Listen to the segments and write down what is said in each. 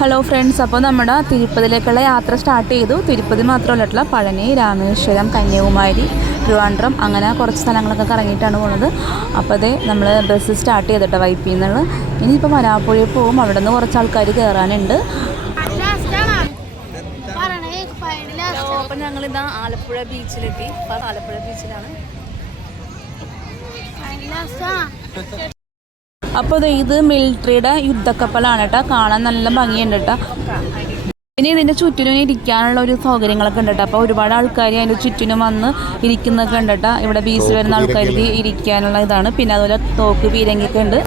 Hello friends, അപ്പോൾ നമ്മുടെ തിരുപ്പതിയിലേക്കുള്ള യാത്ര സ്റ്റാർട്ട് ചെയ്തു. തിരുപ്പതി മാത്രമല്ല, പഴനി, രാമേശ്വരം, കന്യാകുമാരി, ട്രിവാൻഡ്രം അങ്ങനെ കുറച്ച് സ്ഥലങ്ങളൊക്കെ കറങ്ങിയിട്ടാണ് പോകുന്നത്. അപ്പോൾ അതേ നമ്മൾ ബസ് സ്റ്റാർട്ട് ചെയ്തിട്ട് വൈപ്പിൽ നിന്നുള്ള ഇനിയിപ്പോൾ വരാപ്പുഴയിൽ പോകും. അവിടെ നിന്ന് കുറച്ച് ആൾക്കാർ കയറാനുണ്ട്. അപ്പോൾ ഞങ്ങളിതാ ആലപ്പുഴ ബീച്ചിലെത്തി. ആലപ്പുഴ ബീച്ചിലാണ്. അപ്പോൾ ഇത് മിലിറ്ററിയുടെ യുദ്ധക്കപ്പലാണ് കേട്ടോ. കാണാൻ നല്ല ഭംഗിയുണ്ട് കേട്ടോ. പിന്നെ ഇതിൻ്റെ ചുറ്റിനും ഇരിക്കാനുള്ള ഒരു സൗകര്യങ്ങളൊക്കെ ഉണ്ട് കേട്ടോ. അപ്പോൾ ഒരുപാട് ആൾക്കാർ അതിൻ്റെ ചുറ്റിനും വന്ന് ഇരിക്കുന്നൊക്കെ ഉണ്ട് കേട്ടോ. ഇവിടെ ബീച്ചിൽ വരുന്ന ആൾക്കാർക്ക് ഇരിക്കാനുള്ള ഇതാണ്. പിന്നെ അതുപോലെ തോക്ക് പീരങ്കിയൊക്കെ ഉണ്ട്.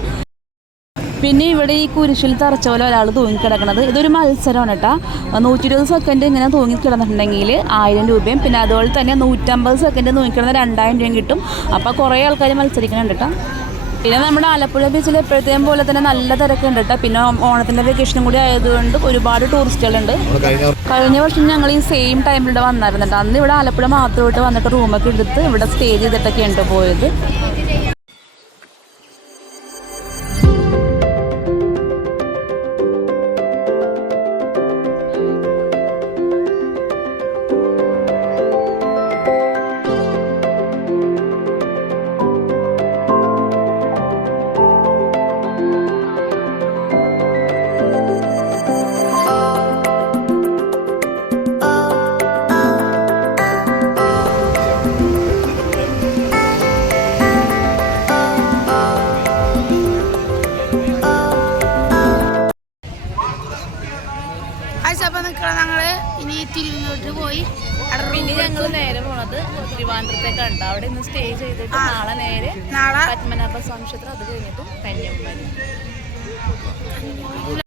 പിന്നെ ഇവിടെ ഈ കുരിശിൽ തറച്ച പോലെ ഒരാൾ തൂങ്ങിക്കിടക്കുന്നത് ഇതൊരു മത്സരമാണ് കേട്ടോ. 120 സെക്കൻഡ് ഇങ്ങനെ തൂങ്ങിക്കിടന്നിട്ടുണ്ടെങ്കിൽ 1000 രൂപയും, പിന്നെ അതുപോലെ തന്നെ 150 സെക്കൻഡ് തൂങ്ങിക്കിടന്ന 2000 രൂപയും കിട്ടും. അപ്പോൾ കുറേ ആൾക്കാർ മത്സരിക്കുന്നുണ്ട് കേട്ടോ. പിന്നെ നമ്മുടെ ആലപ്പുഴ ബീച്ചിൽ എപ്പോഴത്തേയും പോലെ തന്നെ നല്ല തിരക്കുണ്ട് കേട്ടോ. പിന്നെ ഓണത്തിൻ്റെ വെക്കേഷനും കൂടി ആയതുകൊണ്ട് ഒരുപാട് ടൂറിസ്റ്റുകളുണ്ട്. കഴിഞ്ഞ വർഷം ഞങ്ങൾ ഈ സെയിം ടൈമിലൂടെ വന്നായിരുന്നുണ്ട്. അന്ന് ഇവിടെ ആലപ്പുഴ മാത്രമായിട്ട് വന്നിട്ട് റൂമൊക്കെ എടുത്ത് ഇവിടെ സ്റ്റേ ചെയ്തിട്ടൊക്കെയാണ് പോയത്. ഞങ്ങള് ഇനി തിരുവനന്തപുരത്ത് പോയി. പിന്നെ ഞങ്ങൾ നേരെ പോണത് ട്രിവാൻഡ്രത്തേക്കാണ്. അവിടെ ഇന്ന് സ്റ്റേ ചെയ്തിട്ട് നാളെ പത്മനാഭ സ്വാമി ക്ഷേത്രം, അത് കഴിഞ്ഞിട്ടും കന്യാകുമാരി.